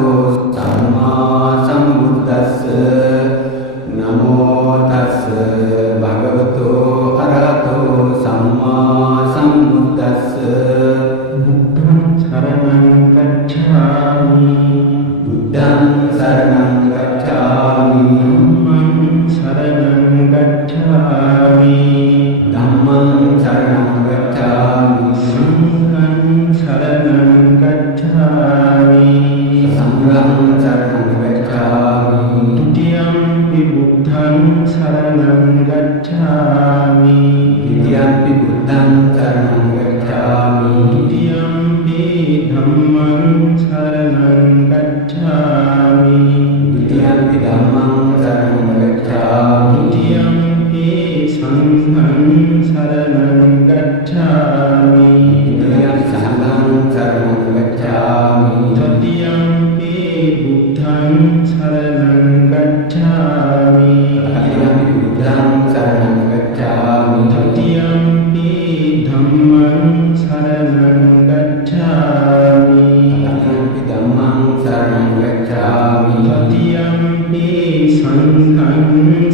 සම්මා සම්බුද්දස්ස නමෝ තස්ස භගවතු අරහතෝ සම්මා සම්බුද්දස්ස බුද්ධං සරණං ගච්ඡාමි බුද්ධං සරණං ගච්ඡාමි ධම්මං සරණං ගච්ඡාමි ධම්මං සරණං ගච්ඡාමි සංඝං සරණං ගච්ඡාමි සංඝං සරණං ගච්ඡාමි ဒ ුතියම්පි බුද්ධං සරණං ගච්ඡාමි ဒ ුතියම්පි බුද්ධං සරණං ගච්ඡාමි ဒ ුතියම්පි ධම්මං සරණං ගච්ඡාමි ဒ ුතියම්පි ධම්මං සරණං ගච්ඡාමි ဒ ුතියම්පි සංඝං සරණං ගච්ඡාමි ဒ ුතියම්පි සංඝං සරණං ගච්ඡාමි တတိယံ පි බුද්ධං සරණං ගච්ඡාමි တတိယံ පි බුද්ධං සරණං ගච්ඡාමි တတိယံ පි ධම්මං සරණං ගච්ඡාමි တတိယံ පි ධම්මං සරණං ගච්ඡාමි တတိယံ පි සංඝං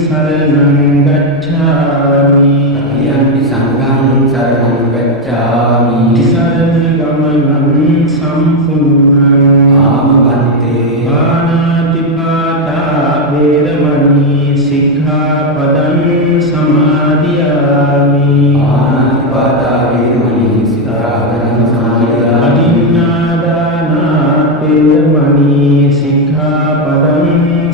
සරණං ගච්ඡාමි တတိယံ පි සංඝං සරණං ගච්ඡාමි တိ සරණ ගමනං සම්පූර්ණං ආමවන්තේ පාණාතිපාතා වේරමණී සික්ඛාපදං සමාදියාමි පාණාතිපාතා වේරමණී සික්ඛාපදං සමාදියාමි අදින්නාදානා වේරමණී සික්ඛාපදං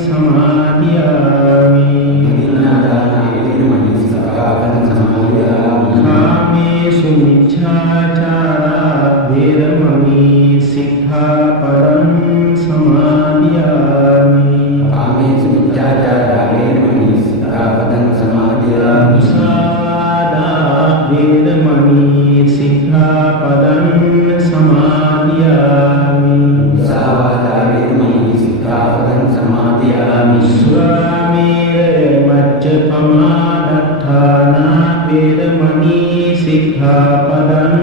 සමාදියාමි අදින්නාදානා වේරමණී සික්ඛාපදං සමාදියාමි කාමේසු මිච්ඡාචාරා වේරමණී සික්ඛාපදං සමාදියාමි කාමේසු මිච්ඡාචාරා වේරමණී සික්ඛාපදං සමාදියාමි මුසාවාදා වේරමණී සික්ඛාපදං සමාදියාමි මුසාවාදා වේරමණී සික්ඛාපදං සමාදියාමි සුරාමේර මච්ඡපමාදත්තානා වේරමණී සික්ඛාපදං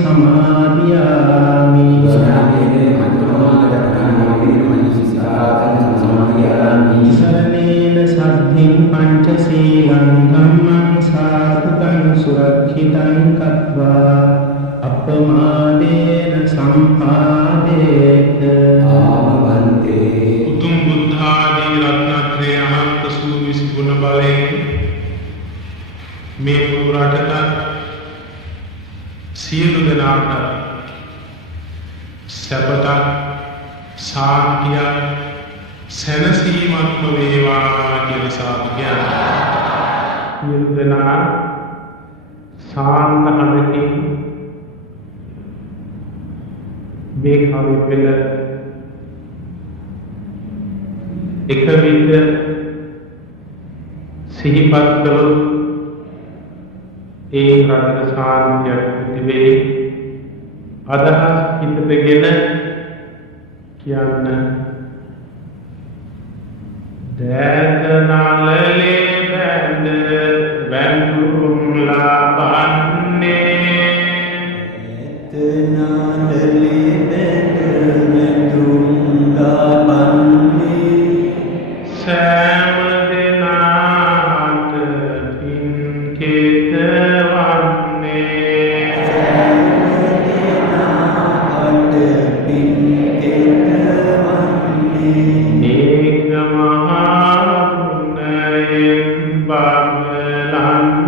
සමාදියාමි සුරාමේර මච්ඡපමාදත්තානා වේරමණී සික්ඛාපදං සමාදියාමි සරණේන සද්ධින් පංචශීලං ධම්මං සාධුකං සුරක්ෂිතං කତ୍වා අපමාදේන සම්පාදේත ආමවන්තේ උතුම් බුද්ධාදී රත්නත්‍රය අනන්ත සූවිසි ගුණ බලයෙන් මේ පුරාටත් සියලු දෙනාට සැපතක් සාන්තියක් සැනසීමක්ම වේවා කියලා සාදු කියනවා. සියලු දෙනා සාන්ත හදකින් මේ කවි පෙළ එක විට සිහිපත් කළොත් ඒ රටට සාන්තියක් තිබේ. අදහස් හිතටගෙන කියන්න දැත නලලේ බැඳ වැඳුම් ලබන්නේ දැත නලලේ බැඳ වැඳුම් ලබන්නේ සෑම දෙනාට පින් කෙතවන්නේ සෑම දෙනාට පින් කෙතවන්නේ ඒක මහා පුණ්‍යයෙන් බබලන්නේ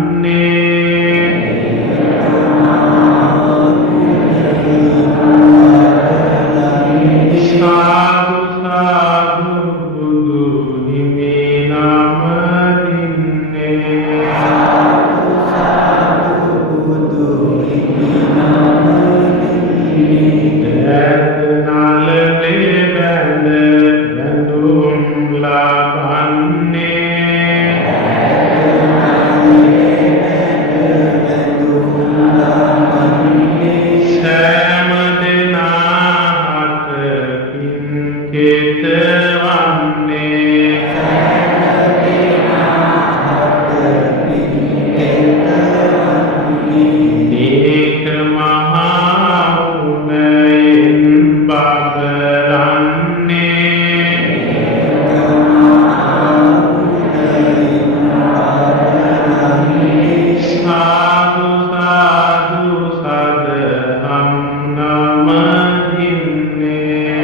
දින්නේ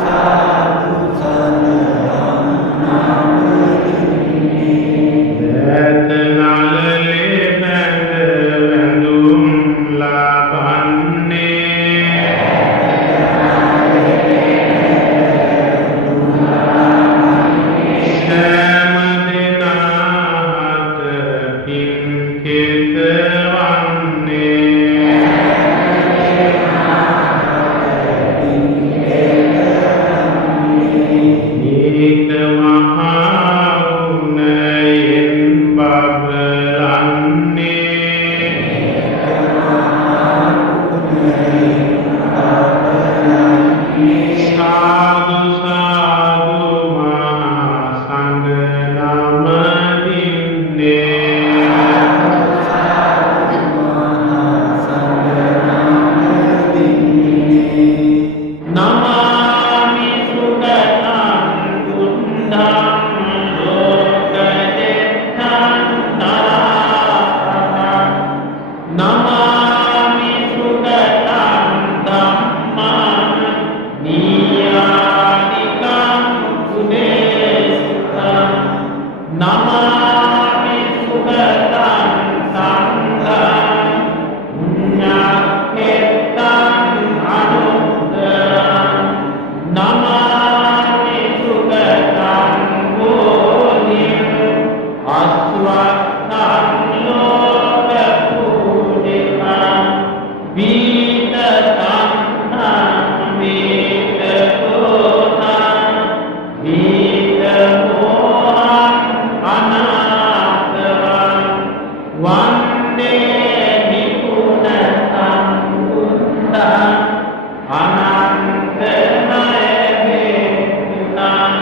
සාදු සදහම් නාම දින්නේ දැත නළලේ බැඳ වැඳුම් ලබන්නේ සෑම දෙනාට පින් කෙතවන්නේ ඒක මහා ගුණයෙන් බබලන්නේ සාදු සාදු මහා සංඝ නම දින්නේ නමාමි සුගතං බුද්ධං ලෝකදෙත්තං තරාතං නමාමි සුගතං ධම්මං නීයානිකං උදේසිතං නමාමි සුගතං සංඝං ඤක්ඛෙත්තං අනුත්තරං නමාමි සුගතං බෝධිං අස්වත්තං ලෝක පූජිතං වීත තණ්හං වීත දෝසං වීත මෝහං අනාත්මං වන්දේ නිකුණ සම්බුද්ධං අනන්තමය වේදිතං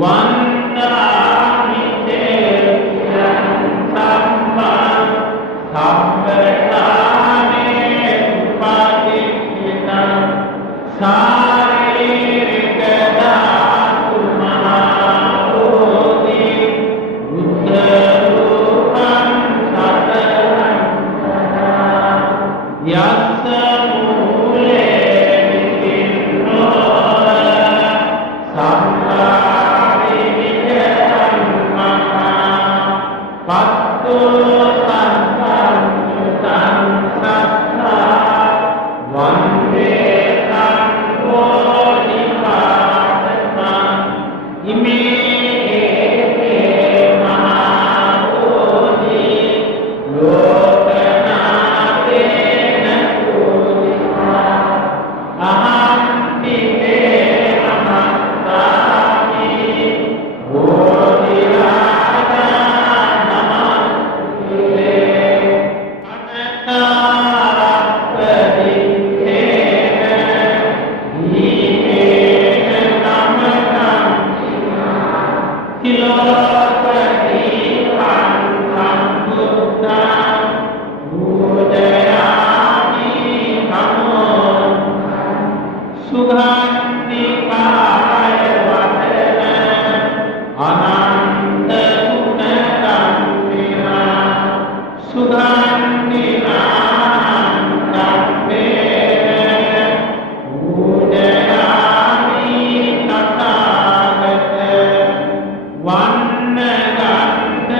වන්දාමි තේයං සම්මා සම්පතානේ උපාදිතං සාරීරික ධාතු මහෝති බුද්ධ රූපං සතරං යස්ස මූලේ විසින්නෝ සම්මාරි විජයං මහා පත්තෝ සංසංසං සත්තා වන්දේ සංඝෝ නිපාතං ඉමේ මහා බෝධි ලෝකනාථේන පූජිතා අහම්පි තේ නමස්සාමි බෝධිරාජා නමස්තුතේ අනතරප්පදිත්තේන දීපේන නමකං තිලෝකදීපං සම්බුද්ධං පූජයාමි නමෝ සුගන්ධිකාය වදන අනන්ත ගුණ කම්මිනා සුගන්ධිනාං කම්මේන පූජයාමි තථාගත වන්න ගන්ධ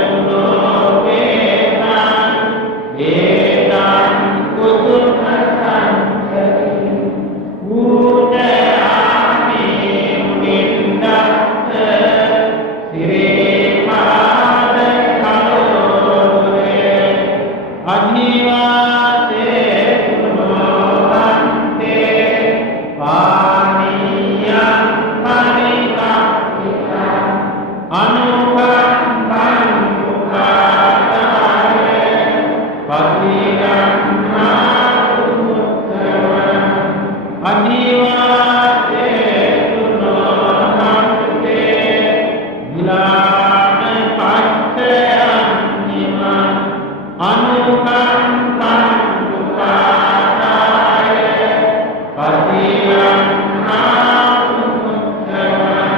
ගුණෝ වේදං ඒතං කුතුහසං පූජයාමි මුනින්දස්ස සිරේපාද කලෝරේ අධිවාසේ කුණෝහන්තේ පානියං පරිකම්පිතං අනුකම්පං උපාදාය පතිගම්මා උත්තමං අධිවාසේ කුණෝහන්තේ විලාන පච්චයං නිමං අනුකම්පං උපාදාය පතිගම්මා උත්තමං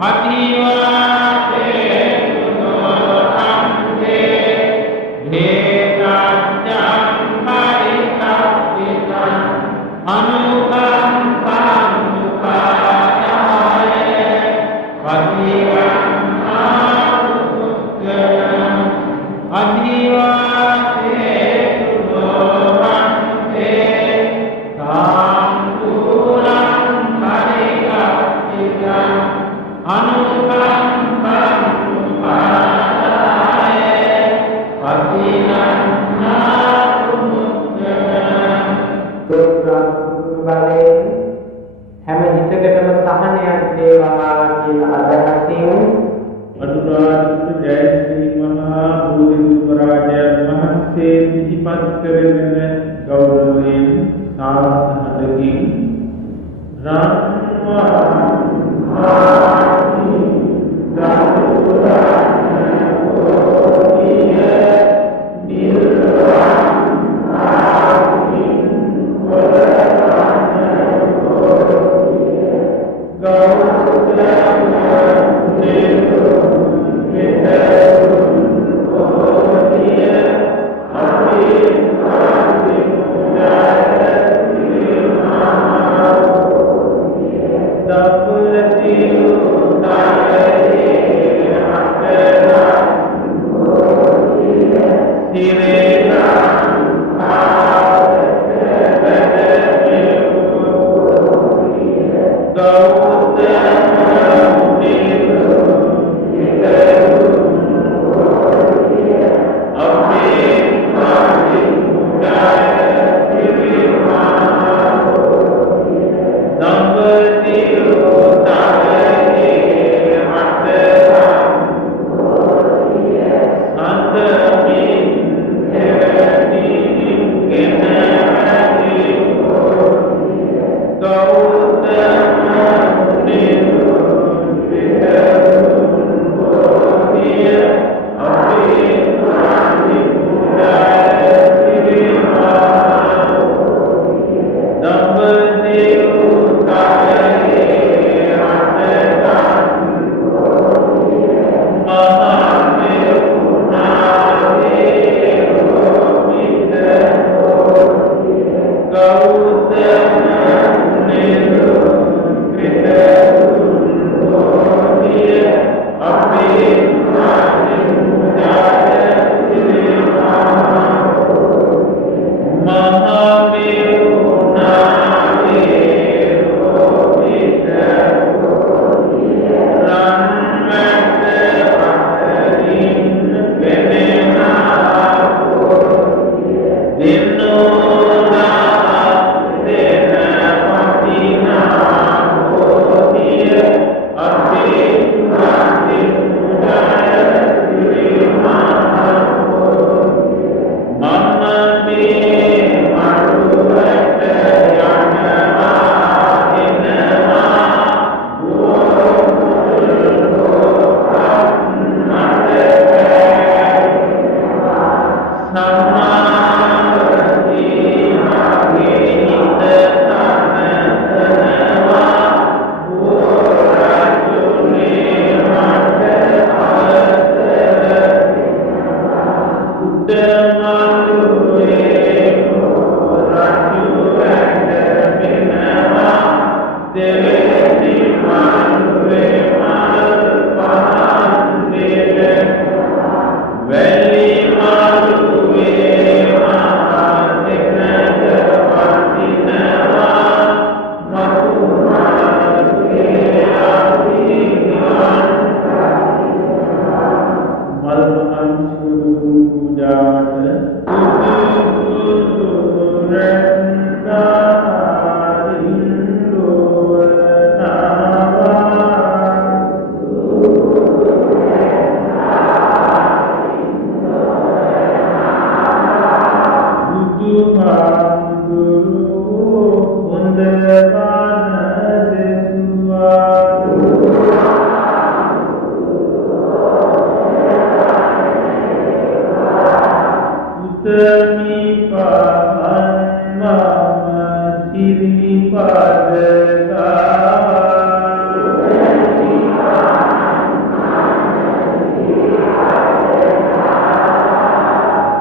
අධිවාසේ කුණෝහන්තේ හේතං පරිකම්පිතං අනුකම්පං උපාදාය පටිවං ආපුක්ඛං අධිවාසේ සුලෝභන්තේ සාම්පූර්ණං පරිග්ගතිකං අනුකම්පං උපාදාය පටිවං බලයෙන් හැම හිතකටම සහනයක් දේවා කියන අදහසින් අනුරාධපුර ජයශ්‍රී මහා බෝධිසත්වරාජයන් වහන්සේ සිහිපත් කරගෙන ගෞරවයෙන් සාර්ථකකින්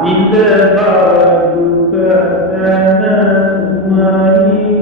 Indah duka dan sumai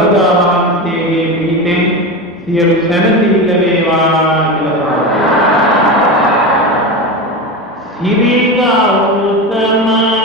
දළදා වහන්සේගේ පිහිටෙන් සියලු සැනසෙල්ල වේවා කියලා සිරි ගෞතම